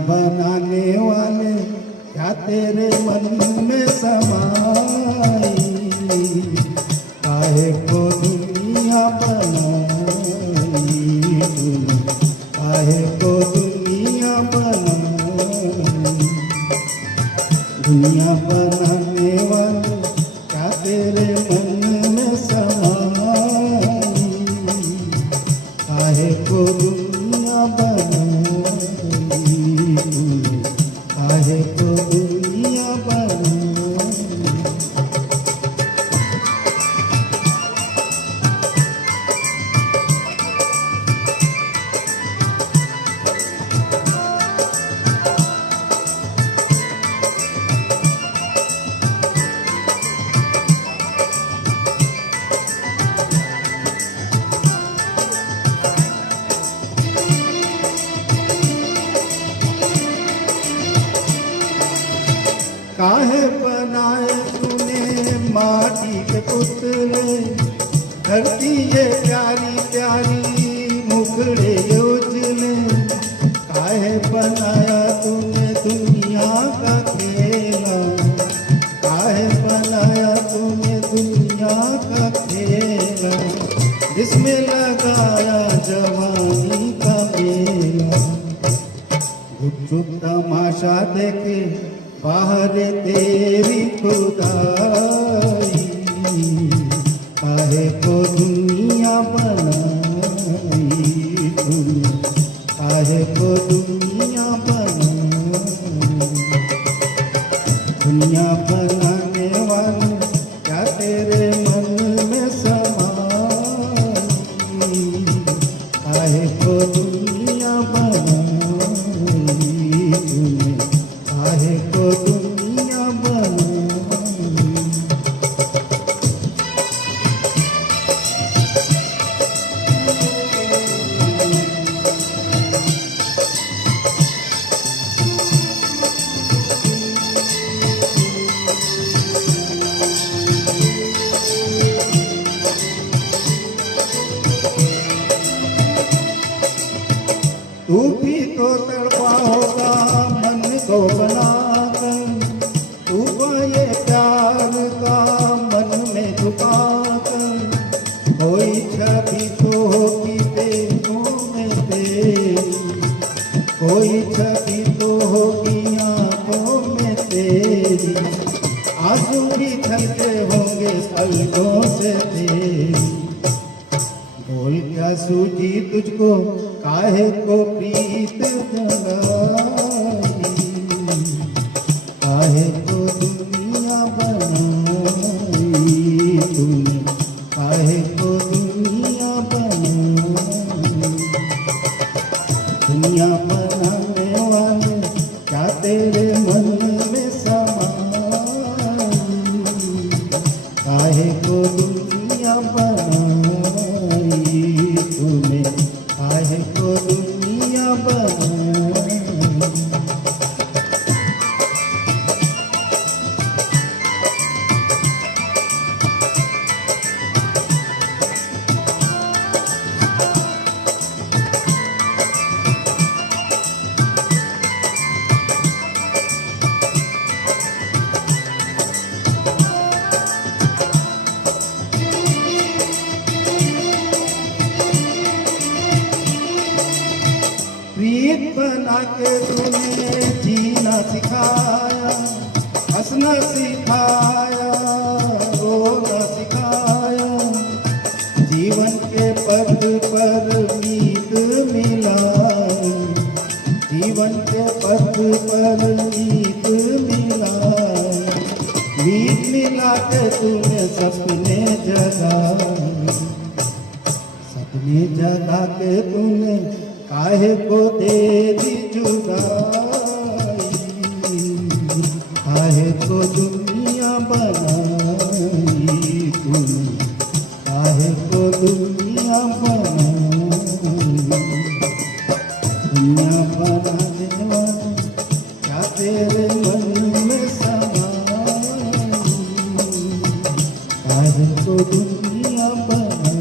बनाने वाले क्या तेरे मन में समाई, काहे को दुनिया बनाई तूने, काहे को दुनिया बनाई। दुनिया बनाने वाले क्या तेरे मन में समाई, काहे को दुनिया बनाई तूने, काहे को दुनिया बनाई। काहे बनाए तूने माटी के पुतले, धरती ये प्यारी प्यारी मुखड़े उजले। काहे बनाया तूने दुनिया का खेला, काहे बनाया तूने दुनिया का खेला, जिसमें लगाया जवानी का मेला। चुप चुप तमाशा देखे बाहर तेरी खुदाई, काहे को दुनिया बनाई तूने, काहे को दुनिया बनाई। दुनिया बनाने वाले क्या तेरे मन में समाई, काहे को दुनिया बनाई तूने, काहे को दुनिया बनाई। तू भी तो तड़पा होगा मन को बनाकर, तू ये प्यार का मन में छुपाकर। कोई छवि तो होगी तेरों में तेरी, कोई छवि तो होगी आंखों में तेरी, आंसू भी छलके होंगे पलकों से तेरी। बोल क्या सूझी तुझको काहे को प्रीत जगाई, काहे को दुनिया बनाई तूने, काहे को दुनिया बनाई। दुनिया बनाने वाले क्या तेरे मन में समाई, काहे को दुनिया बनाई तूने, काहे को दुनिया बनाई। प्रीत बना के तूने जीना सिखाया, हंसना सिखाया, रोना सिखाया। जीवन के पथ पर मीत मिलाए, जीवन के पथ पर मीत मिलाए। मीत मिला के तूने सपने जगाए, सपने जगा के तूने काहे को तेरी जुदाई, काहे को दुनिया बनाई तूने, काहे को दुनिया बनाई। दुनिया बनाने वाले क्या तेरे मन में समाई, काहे को दुनिया बनाई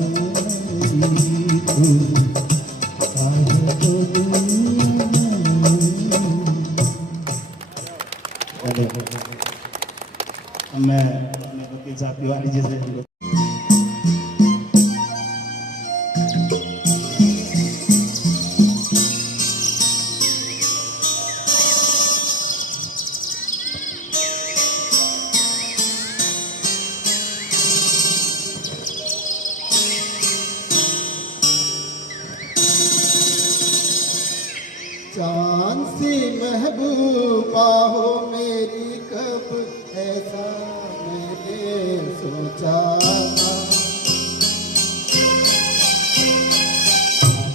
तूने, काहे को दुनिया बनाई। तिवारी जी से हम लोग। चांद सी महबूबा हो मेरी, कब ऐसा मैंने सोचा था।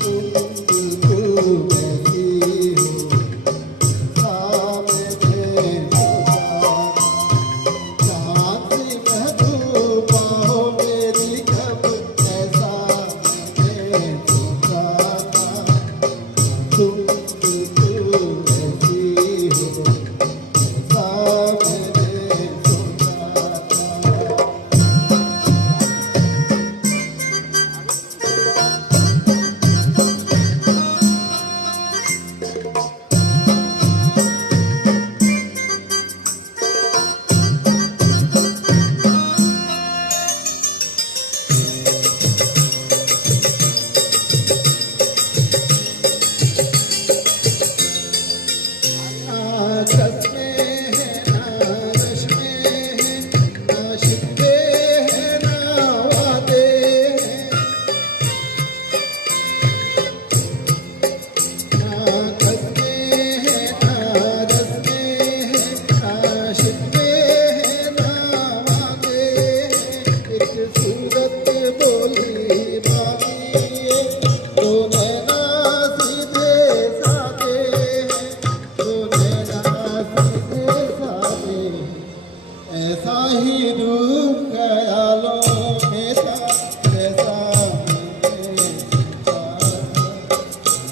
तुम बिल्कुल वैसी हो सा मैंने सोचा था। चांद सी महबूबा हो मेरी, कब ऐसा मैंने सोचा था। तुम ऐसा ही रूप ख्यालों में था, ऐसा मैंने सोचा था।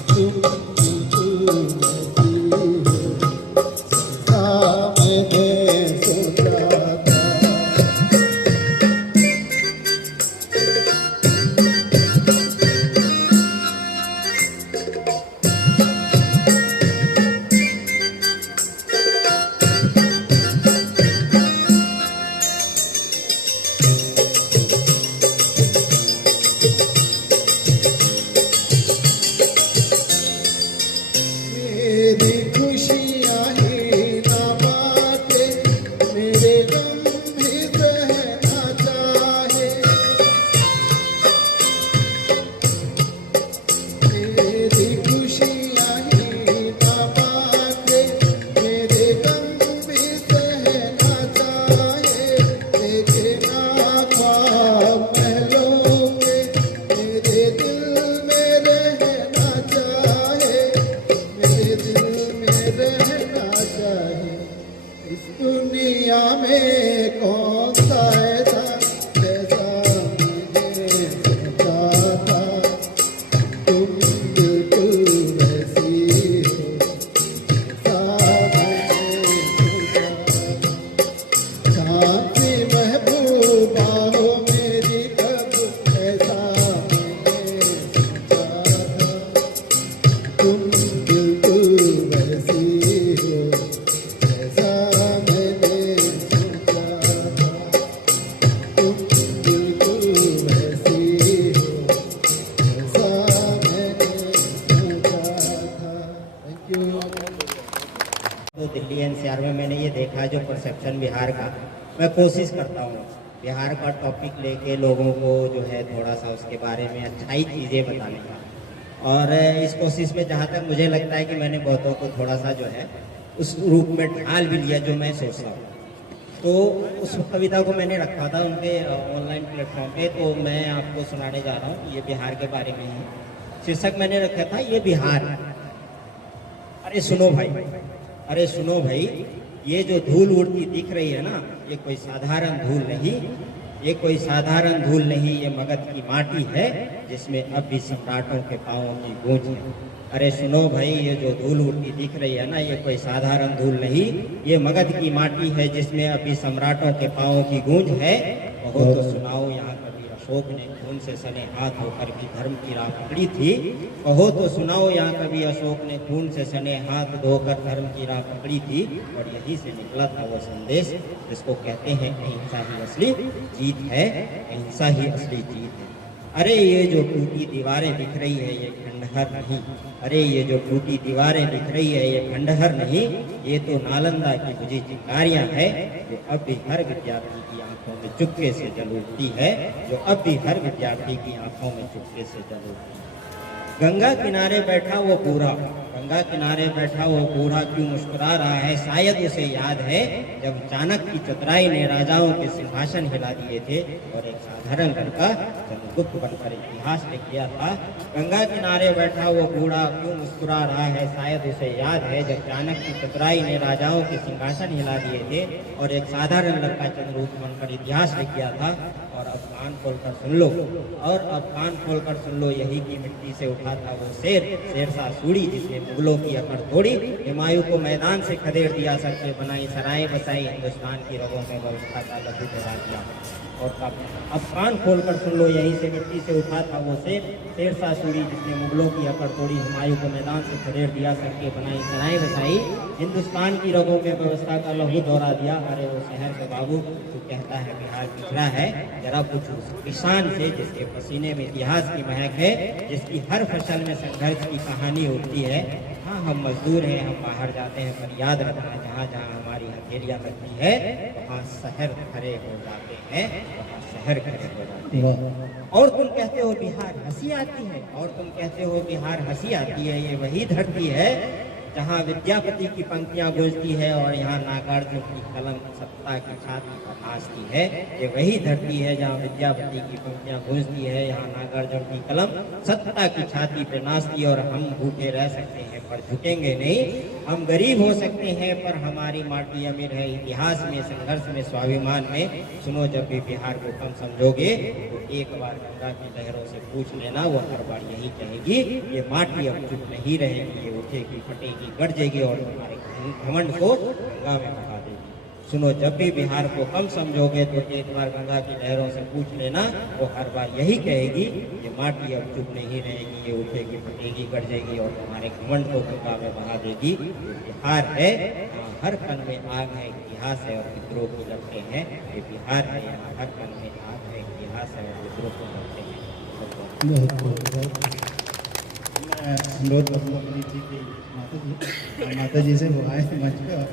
तुम बिल्कुल वैसी हो, ऐसा मैंने सोचा था। मेरी खुशियाँ ही ना बाटे, मेरे गम भी सहना चाहे। मेरी खुशियाँ ही ना बाटे, मेरे गम भी सहना चाहे। देखे ना ख्वाब महलों के, मेरे दिल में रहना चाहे। मेरे दिल में रहना चाहे। इस दुनिया में कौन सा ऐसा जैसा मैंने सोचा था। तुम बिल्कुल वैसी हो, ऐसा मैंने सोचा था। चांद सी महबूबा हो मेरी, कब ऐसा मैंने सोचा था। तुम बिल्कुल वैसी हो, ऐसा मैंने सोचा था। तुम बिल्कुल वैसी हो, ऐसा मैंने सोचा था। Thank you. तो दिल्ली एनसीआर में मैंने ये देखा है जो परसेप्शन बिहार का, मैं कोशिश करता हूँ बिहार का टॉपिक लेके लोगों को जो है थोड़ा सा उसके बारे में अच्छाई चीज़ें बताने का। और इस कोशिश में जहाँ तक मुझे लगता है कि मैंने बहुतों को थोड़ा सा जो है उस रूप में ढाल भी लिया जो मैं सोचता हूँ। तो उस कविता को मैंने रखा था उनके ऑनलाइन प्लेटफॉर्म पे, तो मैं आपको सुनाने जा रहा हूँ। ये बिहार के बारे में ही शीर्षक मैंने रखा था, ये बिहार। अरे सुनो भाई, अरे सुनो भाई, ये जो धूल उड़ती दिख रही है ना, ये कोई साधारण धूल नहीं, ये कोई साधारण धूल नहीं, ये मगध की माटी है जिसमें अब भी सम्राटों के पाँवों की गूंज है। अरे सुनो भाई, ये जो धूल उड़ती दिख रही है ना, ये कोई साधारण धूल नहीं, ये मगध की माटी है जिसमें अभी सम्राटों के पाँवों की गूंज है। हो तो सुनाओ यहाँ कभी अशोक ने खून से सने हाथ होकर भी धर्म की राह पकड़ी थी। कहो तो सुनाओ यहाँ कभी अशोक ने खून से सने हाथ धोकर धर्म की राह पकड़ी थी। और यहीं से निकला था वो संदेश जिसको कहते हैं अहिंसा ही असली जीत है, अहिंसा ही असली जीत है। अरे ये जो टूटी दीवारें दिख रही है ये खंडहर नहीं, अरे ये जो टूटी दीवारें दिख रही है ये खंडहर नहीं, ये तो नालंदा की बुझी चिंगारियां है जो अब भी हर विद्यार्थी की आंखों में चुपके से जल उठती है, जो अब भी हर विद्यार्थी की आंखों में चुपके से जल उठती है। गंगा किनारे बैठा वो बूढ़ा, गंगा किनारे बैठा वो बूढ़ा क्यों मुस्कुरा रहा है, शायद उसे याद है जब चाणक्य की चतुराई ने राजाओं के सिंहासन हिला दिए थे और एक साधारण लड़का चंद्रगुप्त बनकर इतिहास लिख दिया था। गंगा किनारे बैठा वो बूढ़ा क्यों मुस्कुरा रहा है, शायद उसे याद है जब चाणक्य की चतुराई ने राजाओं के सिंहासन हिला दिए थे और एक साधारण लड़का चंद्रगुप्त बनकर इतिहास लिख दिया था। और अब कान खोलकर सुन लो, और अब कान खोलकर सुन लो, यही की मिट्टी से उठा था वो शेरशाह सूरी जिसने मुगलों की अकड़ तोड़ी, हुमायूं को मैदान से खदेड़ दिया, सर पे बनाई सराय बसाई, हिंदुस्तान की रगों में व्यवस्था का लहू बहा दिया। और अब कान खोलकर सुन लो, यहीं से मिट्टी से उठा था वो शेरशाह सूरी जिसने मुगलों की अकड़ तोड़ी, हुमायूं को मैदान से खदेड़ दिया, सर के बनाई सराय बसाई, हिंदुस्तान की रगों में व्यवस्था का लहू दौरा दिया। अरे वो शहर से बाबू तू कहता है बिहार पिछड़ा है, जरा पूछ उस किसान से जिसके पसीने में इतिहास की महक है, जिसकी हर फसल में संघर्ष की कहानी होती है। हाँ हम मजदूर हैं, हम बाहर जाते हैं, पर याद रखना जहाँ जहाँ हमारी हथेलियाँ लगती है वहाँ शहर खड़े हो जाते हैं, वहाँ शहर खड़े हो जाते हैं। और तुम कहते हो बिहार हंसी आती है, और तुम कहते हो बिहार हंसी आती है, ये वही धरती है जहाँ विद्यापति की पंक्तियाँ गूंजती है और यहाँ नागार्जुन की कलम सत्ता की छाती पर नाचती है। ये वही धरती है जहाँ विद्यापति की पंक्तियाँ गूंजती है, यहाँ नागार्जुन की कलम सत्ता की छाती पर नाचती है। और हम भूखे रह सकते हैं पर झुकेंगे नहीं, हम गरीब हो सकते हैं पर हमारी माटी अमीर है, इतिहास में, संघर्ष में, स्वाभिमान में। सुनो जब भी बिहार को कम समझोगे तो एक बार गंगा की लहरों से पूछ लेना, वो हर बार यही कहेगी ये माटी अब चुप नहीं रहेगी, ये उठेगी, फटेगी, गरजेगी और तुम्हारे घमंड को गंगा में बहा देगी। सुनो जब भी बिहार को कम समझोगे तो एक बार गंगा की लहरों से पूछ लेना, वो हर बार यही कहेगी ये माटी अब चुप नहीं रहेगी, ये उठेगी, फटेगी, गरजेगी और तुम्हारे घमंड को गंगा में बहा देगी। बिहार है, हर कण में आग है, इतिहास है और विद्रोह को लड़ते हैं। ये बिहार है, यहाँ हर कण में आग है, इतिहास है और विद्रोह को लड़ते हैं। मैं अनुरोध करूँगा अपनी जी की माता जी से वो आए मंच पे और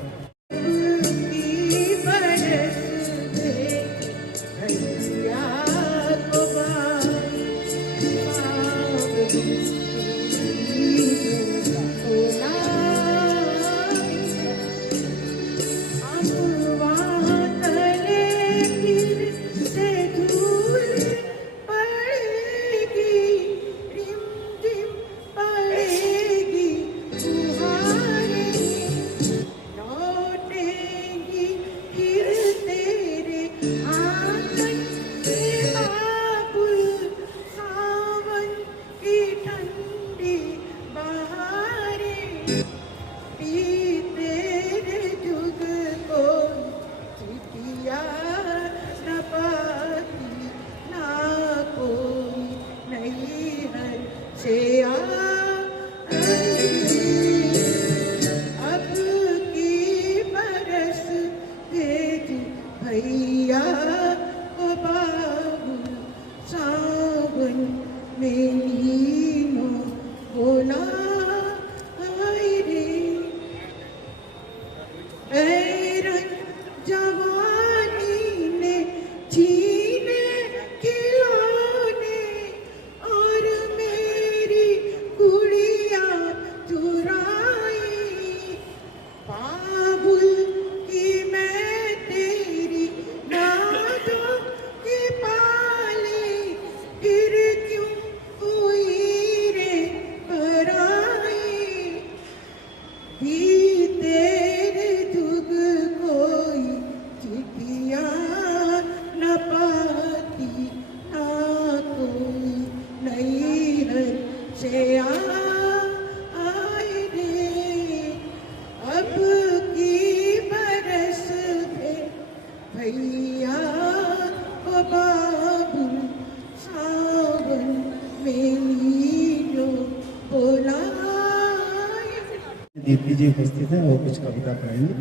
दीप्ति जी उपस्थित हैं, वो कुछ कविता पढ़ेंगे।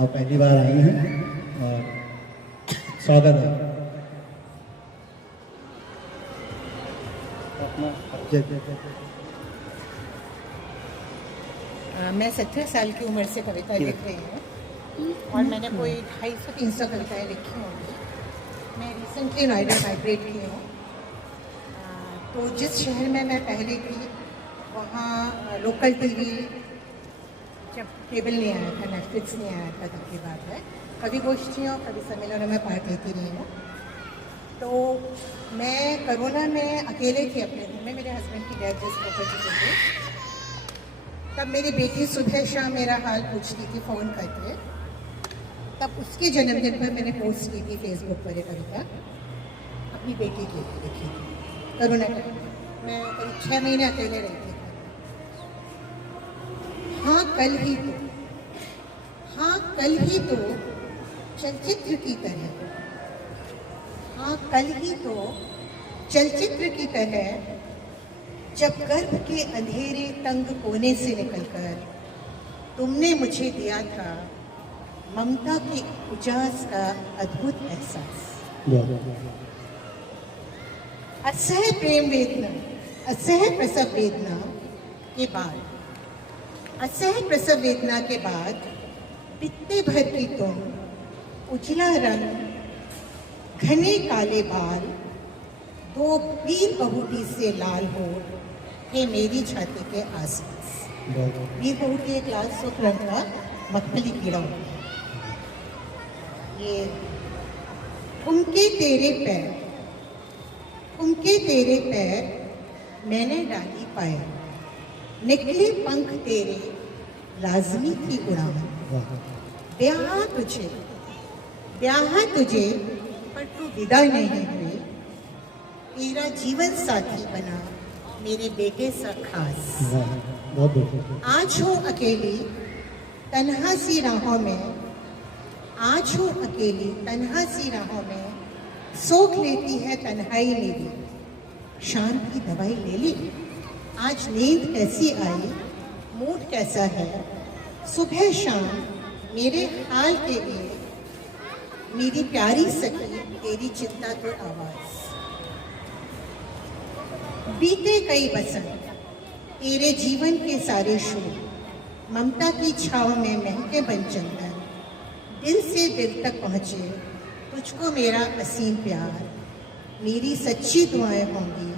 आप पहली बार आई हैं और स्वागत है। अपना मैं 17 साल की उम्र से कविता लिख रही हूँ और मैंने कोई 250-300 कविताएं लिखी होंगी। मैं रिसेंटली नोएडा माइग्रेट की हूँ। तो जिस शहर में मैं पहले थी वहाँ लोकल टीवी, जब केबल नहीं आया था, नेटफ्लिक्स नहीं आया था, तब की बात है, कवि गोष्ठियों कवि सम्मेलनों में पार्ट लेती रही हूँ। तो मैं कोरोना में अकेले थी अपने घर में, मेरे हस्बैंड की डेथ जिस प्रॉपर्टी पे थी। तब मेरी बेटी सुबह शाम मेरा हाल पूछती थी फ़ोन करके। तब उसके जन्मदिन पर मैंने पोस्ट की थी फेसबुक पर एक कविता, अपनी बेटी के लिए लिखी थी। कोरोना टाइम मैं करीब 6 महीने अकेले रहती थी। हाँ कल ही तो, हाँ कल ही तो चलचित्र की तरह, हाँ कल ही तो चलचित्र की तरह, जब गर्भ के अंधेरे तंग कोने से निकलकर तुमने मुझे दिया था ममता के उजास का अद्भुत एहसास। असह प्रेम वेदना, असह प्रसव वेदना के बाद, असह प्रसव वेदना के बाद बित्ते भर की तुम, उजला रंग, घने काले बाल, 2 वीर बहुटी से लाल होठ थे मेरी छाती के आसपास। वीर बहुटी एक लाल सुख रंग का मखमली कीड़ा होता है। ये ठुमके तेरे पैर, ठुमके तेरे पैर मैंने डाली पाया, निकले पंख तेरे लाजमी थी उड़ान। ब्याह तुझे, ब्याह तुझे पर तू विदा नहीं हुई, तेरा जीवन साथी बना मेरे बेटे सा खास। आज हो अकेली तन्हा सी राहों में, आज हो अकेली तन्हा सी राहों में, सोख लेती है तन्हाई मेरी, शाम की दवाई ले ली। आज नींद कैसी आई, मूड कैसा है, सुबह शाम मेरे हाल के लिए मेरी प्यारी सखी तेरी चिंता तो आवाज। बीते कई बसंत तेरे जीवन के सारे शोर, ममता की छाव में महके बन चंदन, दिल से दिल तक पहुँचे तुझको मेरा असीम प्यार। मेरी सच्ची दुआएं होंगी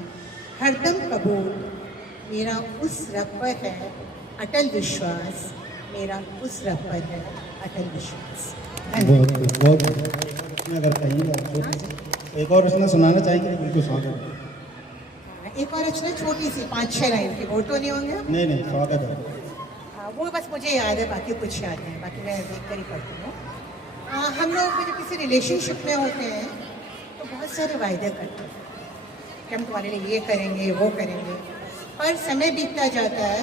हरदम कबूल, मेरा उस रब पर है अटल विश्वास, मेरा उस रब पर है अटल विश्वास। बहुत अगर कहिए एक और रचना सुनाना चाहेंगे तो बिल्कुल स्वागत है। एक और रचना छोटी सी 5-6 लाइन की, और तो नहीं होंगे? नहीं स्वागत है। हाँ वो बस मुझे याद है, बाकी कुछ याद नहीं, बाकी मैं देख कर ही पढ़ती हूँ। हम लोग जब किसी रिलेशनशिप में होते हैं तो बहुत सारे वायदे करते हैं कि हम तुम्हारे लिए ये करेंगे वो करेंगे, पर समय बीतता जाता है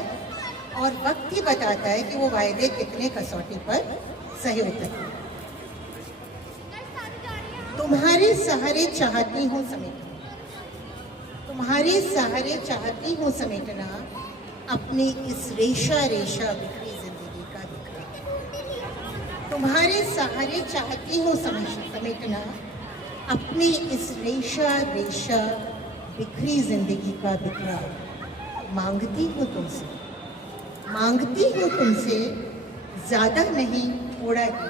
और वक्त ही बताता है कि वो वायदे कितने कसौटी पर सही उतरते हैं। तुम्हारे सहारे चाहती हूँ समेटना, तुम्हारे सहारे चाहती हूँ समेटना, अपनी इस रेशा रेशा बिखरी जिंदगी का बिखरा। तुम्हारे सहारे चाहती हूँ समेटना, अपनी इस रेशा रेशा बिखरी जिंदगी का बिखरा। मांगती हूँ तुमसे, मांगती हूँ तुमसे, ज्यादा नहीं थोड़ा ही,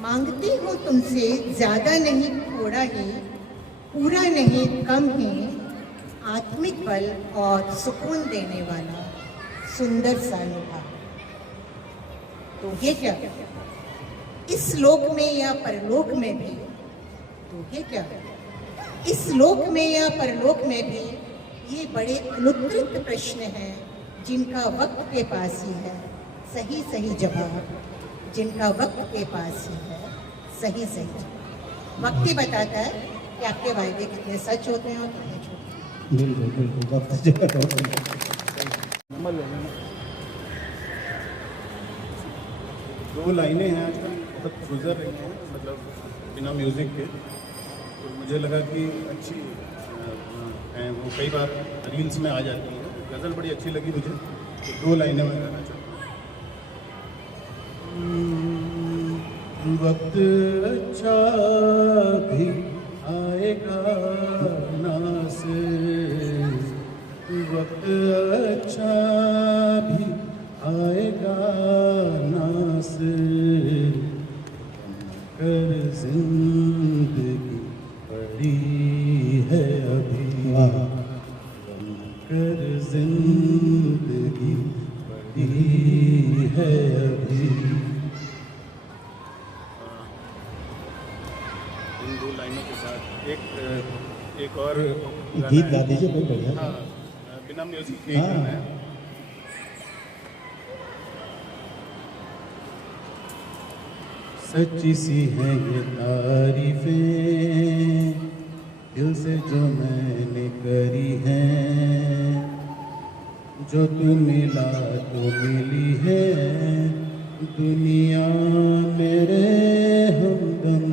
मांगती हूँ तुमसे ज्यादा नहीं थोड़ा ही, पूरा नहीं कम ही, आत्मिक बल और सुकून देने वाला सुंदर सा लोहा। तो ये क्या, इस लोक में या परलोक में भी, तो ये क्या, इस लोक में या परलोक में भी ये बड़े अनुत्तरित प्रश्न हैं जिनका वक्त के पास ही है सही सही जवाब, जिनका वक्त के पास ही है सही सही जवाब। वक्त ही बताता है कि आपके वायदे कितने सच होते हैं और कितने झूठे। बिल्कुल वक्त जो है दो लाइनें हैं आजकल बहुत गुजर रही हैं, मतलब बिना म्यूज़िक के, तो मुझे लगा कि अच्छी हैं, वो कई बार रील्स में आ जाती हैं। गज़ल बड़ी अच्छी लगी मुझे, तो 2 लाइनें मैं गाना चाहता हूँ। वक्त अच्छा भी आएगा नास, वक्त अच्छा भी आएगा नास, कर जिंदगी पड़ी है अभी, वाह। कर जिंदगी पड़ी है अभी। इन दो लाइनों के साथ एक और गाना गीत है। गा दीजिए कोई बढ़िया। हाँ, बिना म्यूजिक के हाँ। गाना है। सच्ची सी है ये तारीफें दिल से जो मैंने करी हैं, जो तू मिला तो मिली है दुनिया मेरे हमदम।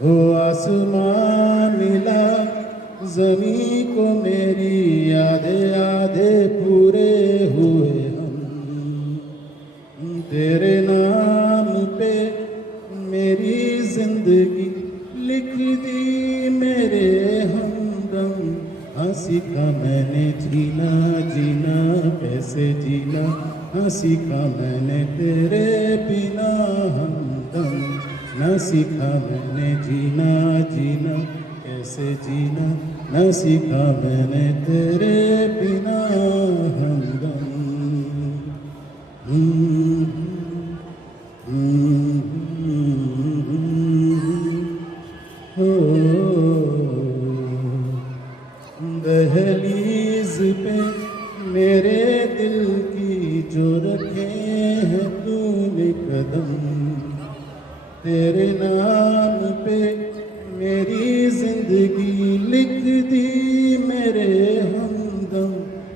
वो आसमां मिला जमी को मेरी आधे आधे पूरे हुए हम, तेरे नाम पे मेरी जिंदगी लिख दी मेरे हमदम। हाँ सीखा मैंने जीना जीना कैसे जीना, हाँ सीखा मैंने तेरे बिना हमदम। न सीखा मैंने जीना जीना कैसे जीना, न सीखा मैंने तेरे बिना हमदम। दहलीज पे मेरे दिल की जो रखे हैं तूने कदम, तेरे नाम पे मेरी जिंदगी लिख दी मेरे हमदम।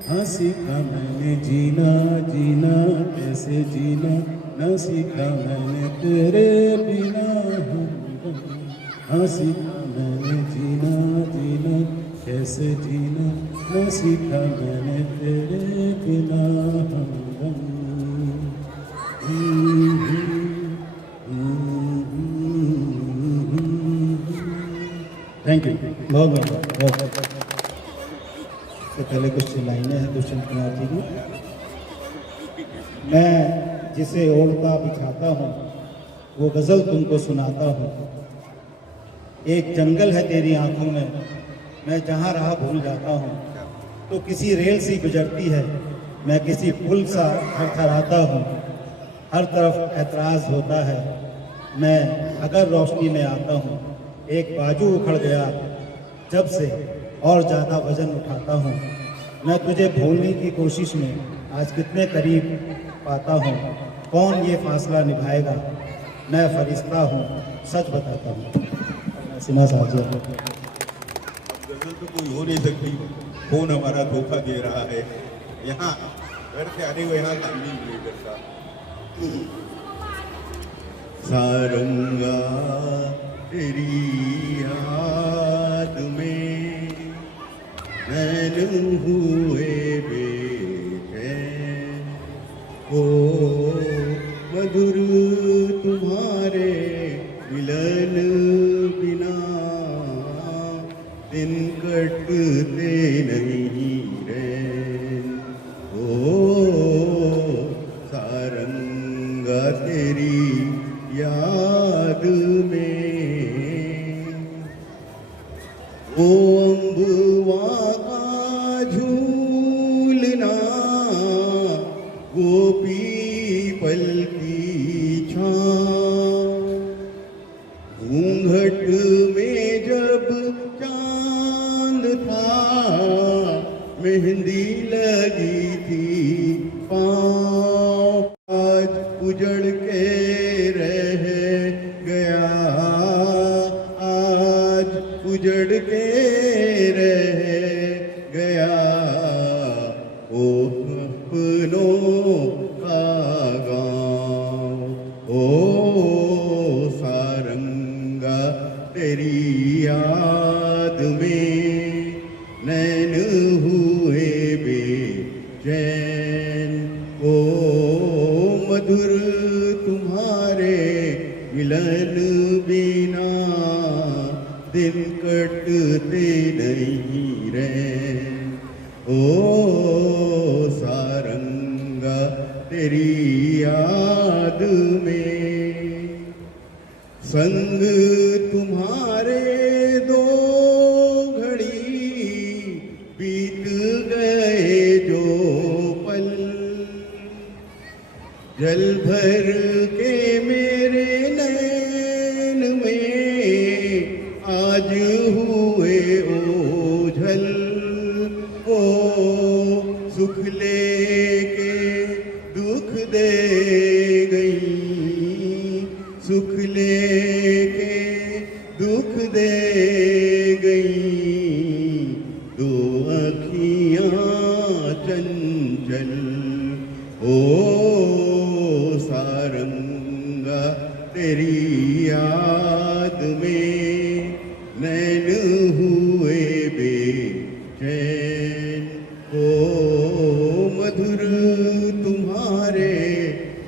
हाँ सीखा मैंने जीना जीना कैसे जीना, न सीखा मैंने तेरे बिना हमदम। हाँ सीखा मैंने जीना जीना कैसे जीना, न सीखा मैंने तेरे बिना हमदम। Thank you. बहुत बहुत से पहले कुछ लाइनें हैं दुष्यंत कुमार जी की। मैं जिसे ओढ़ता बिछाता हूँ वो गज़ल तुमको सुनाता हूँ। एक जंगल है तेरी आंखों में, मैं जहाँ रहा भूल जाता हूँ। तो किसी रेल सी गुजरती है, मैं किसी पुल सा थरथराता हूँ। हर तरफ ऐतराज़ होता है, मैं अगर रोशनी में आता हूँ। एक बाजू उखड़ गया जब से और ज़्यादा वजन उठाता हूँ। मैं तुझे भूलने की कोशिश में आज कितने करीब पाता हूँ। कौन ये फासला निभाएगा, मैं फरिश्ता हूँ सच बताता हूँ। सीमा साहब जी। अब गजल तो कोई हो नहीं सकती, फोन हमारा धोखा दे रहा है। यहाँ घर से आने हुए यहाँ गांधी नहीं करता। सारंगा तेरी याद में नैन हुए बेचैन, ओ मधुर तुम्हारे मिलन बिना दिन कटते नहीं रे। ओ सारंगा तेरी याद में, ओ अम्बुआ का झूलना, वो पीपल की छाँव, घूंघट में जब चांद था, मेहंदी लगी थी पाँव। आज उजड़ के रह गया, आज उजड़ के रह गया, ओ सपनों का गाँव। ओ सारंगा तेरी याद में नैन हुए बेचैन, ओ मधुर ओ सारंगा तेरी याद में संग तुम्हारे दो घड़ी बीत गए जो पल जल भर के मेरे नैन में आज हुए ओझल ओ सुख लेके दुख दे गई सुख लेके दुख दे गई दो अखियां चंचल ओ सारंगा तेरी याद में नैन हुए बेचैन ओ मधुर तुम्हारे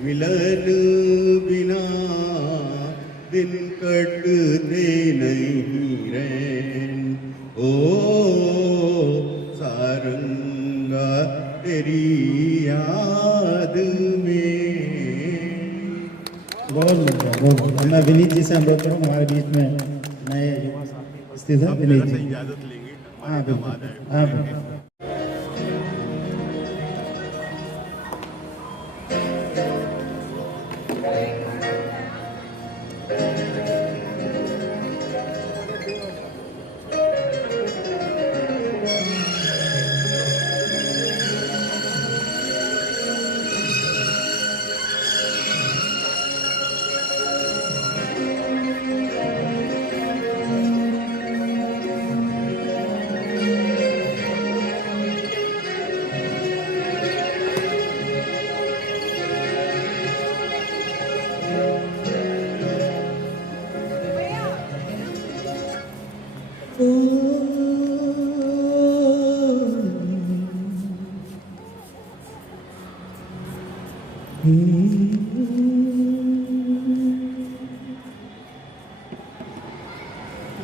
मिलन बिना दिन कटते नहीं रैन ओ सारंगा तेरी याद में। बहुत बढ़िया, बहुत बढ़िया। मैं विनीत जी से अनुरोध करूँ, हमारे बीच में नए युवा साथी उपस्थित हैं। विनीत जी, इजाजत लेंगे। हाँ बिल्कुल, हाँ बिल्कुल।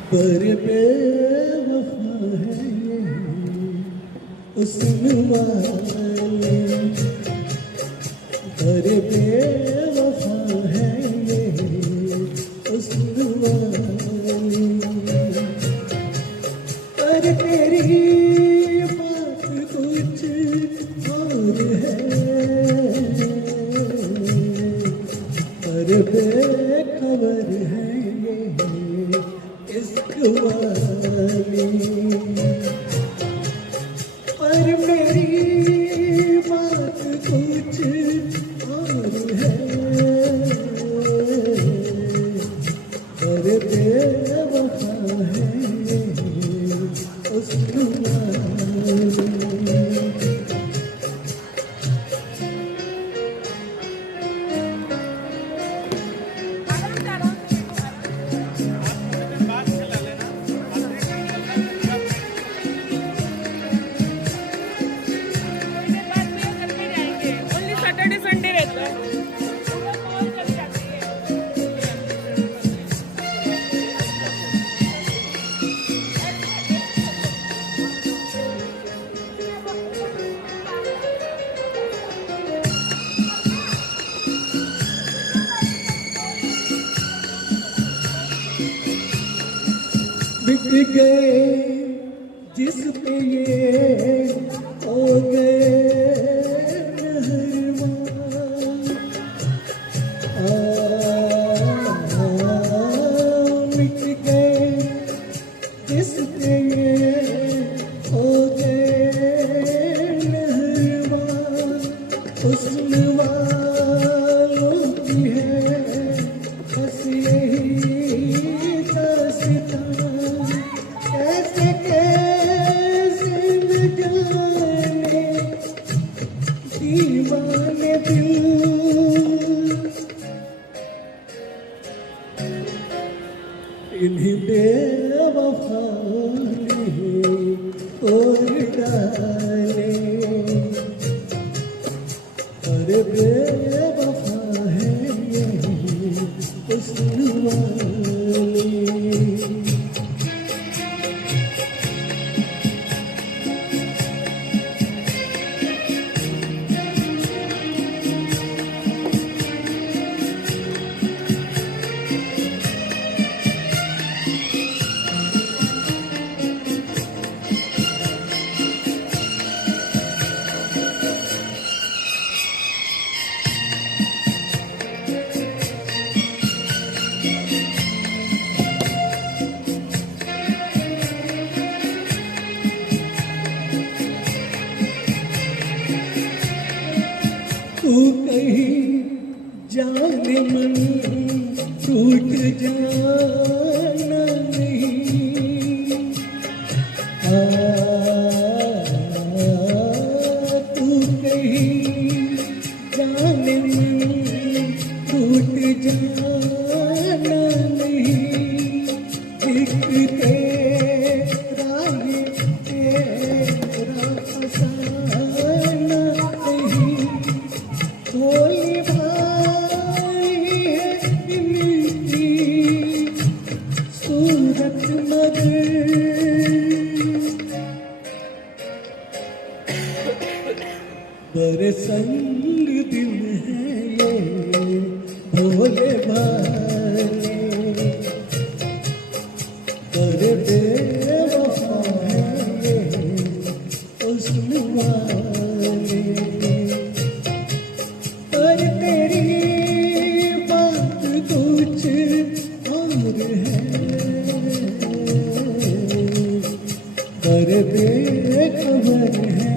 पर बेवफा है ये हुस्न वाले पर बेवफा है ये हुस्न वाले पर तेरी बात कुछ और है पर बेखबर है ये इश्क वाली पर मेरी बात कुछ और है पर बेवफा है उस्क वाली। सैटरडे संडे रहता है। कॉल कर जाती है। बिक गए जिस पे ये हो गए मेहरबान मिट गए जिस पे ये हो गए मेहरबान हुस्न वालों की है बस यही दास्तां कैसे कैसे न जाने दीवाने दिल इन्हीं बेवफाओं ने तोड़ डाले और बेवफा है ये हुस्न वाले। बड़े संग दिल है ये भोले भाले, बड़े बेवफा है ये हुस्न वाले। पर तेरी बात कुछ और है, पर बेखबर है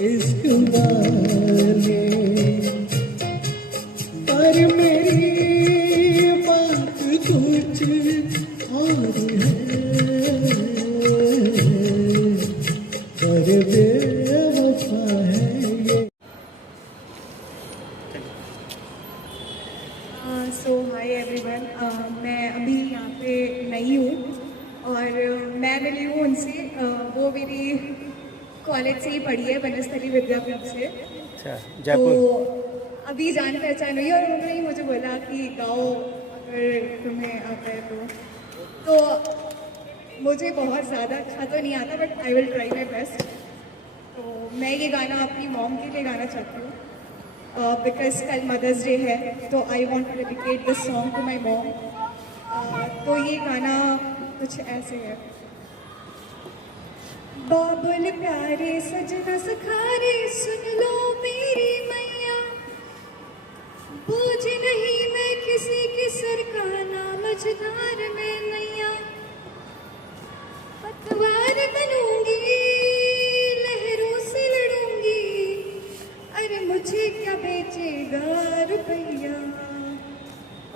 इश्क वाले। पर मेरी बात कुछ और है, पर बेवफा है ये। सो हाय एवरीवन, मैं अभी यहाँ पे नई हूँ और मैं मिली हूँ उनसे। वो मेरी कॉलेज से ही पढ़ी है, वनस्थली विद्यापीठ से। अच्छा, तो जयपुर। अभी जान पहचान हुई और उन्होंने ही मुझे बोला कि गाओ अगर तुम्हें आता है तो मुझे बहुत ज़्यादा अच्छा तो नहीं आता, but I will try my best. तो मैं ये गाना अपनी मॉम के लिए गाना चाहती हूँ बिकॉज कल मदर्स डे है, तो I want to dedicate this song to my mom. तो ये गाना कुछ ऐसे है। बाबुल प्यारे सजना सखारे सुन लो मेरी मैया, बोझ नहीं मैं किसी के सर का, ना मझधार में नैया। पतवार बनूंगी लहरों से लड़ूंगी, अरे मुझे क्या बेचेगा रुपया,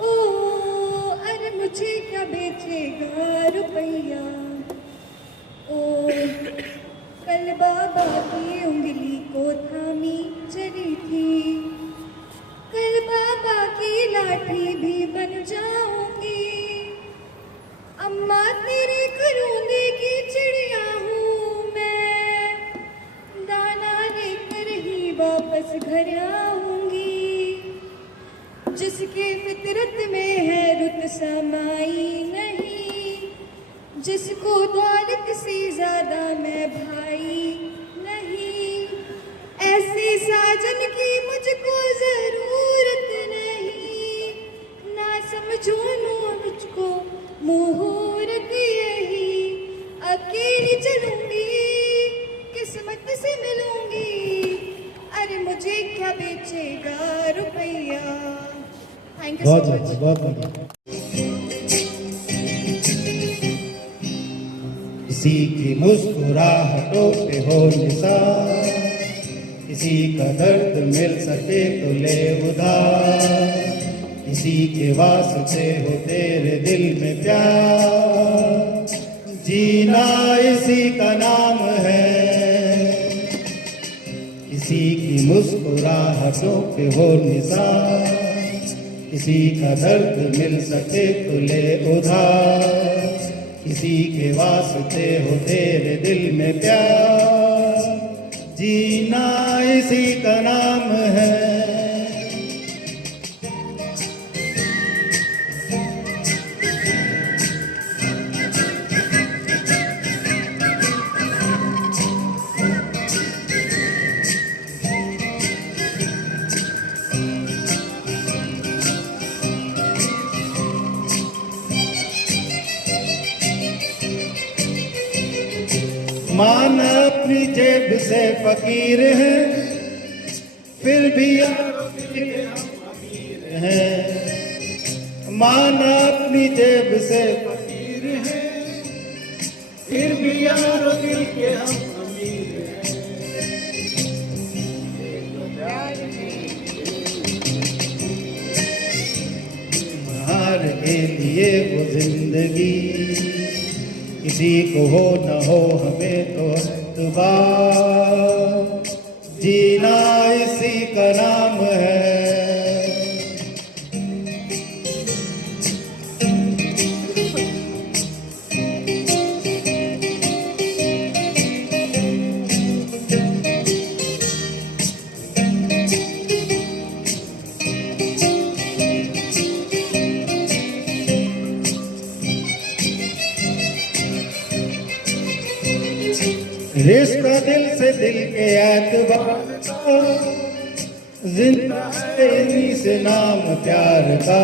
ओ अरे मुझे क्या बेचेगा रुपया। ओ कल बाबा की उंगली को थामी चली थी, कल बाबा की लाठी भी बन जाऊंगी। अम्मा तेरे करोंदे की चिड़िया हूँ मैं, दाना लेकर ही वापस घर आऊंगी। जिसके फितरत में है रुत समाई नहीं, जिसको दौलत से ज्यादा मैं भाई नहीं, ऐसे साजन की मुझको जरूरत नहीं। ना समझो मुझको मुहूर्त यही, अकेली चलूंगी किस्मत से मिलूंगी, अरे मुझे क्या बेचेगा रुपया। थैंक यू बहुत सो बढ़िया, मच। बहुत बढ़िया। किसी की मुस्कुराहटों पे हो निसार, किसी का दर्द मिल सके तो ले उधार, किसी के वास्ते हो तेरे दिल में प्यार, जीना इसी का नाम है। किसी की मुस्कुराहटों पे हो निसार, किसी का दर्द मिल सके तो ले उधार, किसी के वास्ते हो तेरे दिल में प्यार, जीना इसी का नाम है। मान अपनी जेब से फकीर है, फिर भी है। मान अपनी जेब से फकीर है, फिर भी यार दिल के हम अमीर हैं। हार के लिए वो जिंदगी, किसी को हो न हो हमें तो अतबार, जीना इसी का नाम है। दिल से दिल के एतबार का, जिंदा है इन्हीं से नाम प्यार का।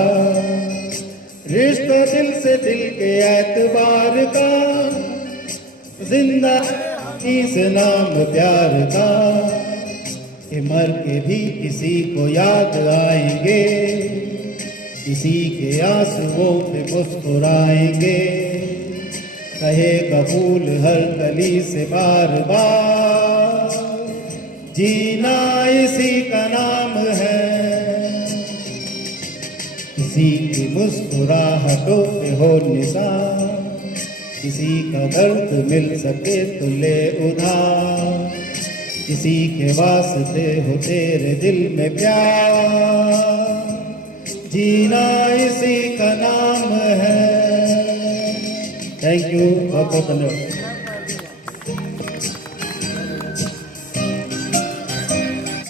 रिश्ता दिल से दिल के एतबार का, जिंदा है इन्हीं से नाम प्यार का। कि मर के भी किसी को याद आएंगे, किसी के आंसुओं पे मुस्कुराएंगे। कहेगा फूल हर कली से बार बार, जीना इसी का नाम है। किसी की मुस्कुराहटों पे हो निशान, किसी का दर्द मिल सके तो ले उधार। किसी के वास्ते हो तेरे दिल में प्यार, जीना इसी का नाम है। थैंक यू, बहुत बहुत धन्यवाद।